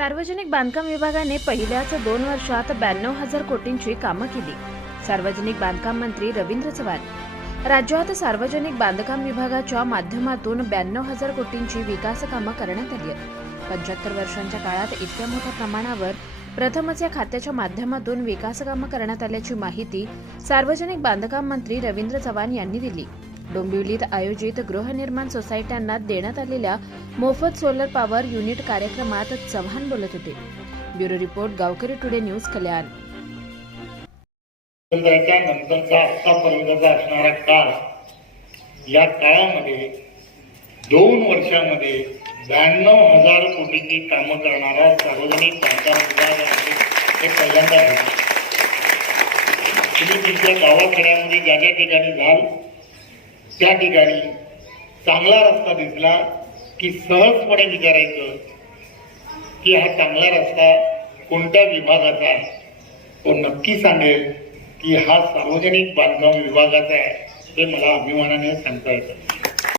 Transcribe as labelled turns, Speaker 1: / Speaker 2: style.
Speaker 1: सार्वजनिक बांधकाम विभागाने पहिल्याच दोन वर्षात ब्याण्णव हजार कोटींची कामं केली. सार्वजनिक बांधकाम मंत्री रवींद्र चव्हाण. राज्यात सार्वजनिक बांधकाम विभागाच्या माध्यमातून ब्याण्णव हजार कोटींची विकास कामं करण्यात आली आहेत. पंच्याहत्तर वर्षांच्या काळात इतक्या मोठ्या प्रमाणावर प्रथमच या खात्याच्या माध्यमातून विकास कामं करण्यात आल्याची माहिती सार्वजनिक बांधकाम मंत्री रवींद्र चव्हाण यांनी दिली. डोंबिवलीत आयोजित गृहनिर्माण सोसायट्यांना देण्यात आलेल्या मोफत सोलर पॉवर युनिट कार्यक्रमात चव्हाण बोलत होते. Bureau report Gavkari today news Kalyan.
Speaker 2: असणारा काळ या काळामध्ये दोन वर्षामध्ये ब्याण्णव हजार कोटीची कामं करणारा सार्वजनिक बांधकाम विभाग आहे हे पहिल्यांदा आहे. तुम्ही तुमच्या गावाखेड्यामध्ये ज्या ज्या ठिकाणी जाल त्या ठिकाणी चांगला रस्ता दिसला की सहजपणे विचारायचं की हा चांगला रस्ता कोणत्या विभागाचा आहे? तो नक्की सांगेल की हा सार्वजनिक बांधकाम विभागाचा आहे हे मला अभिमानाने सांगता येतं.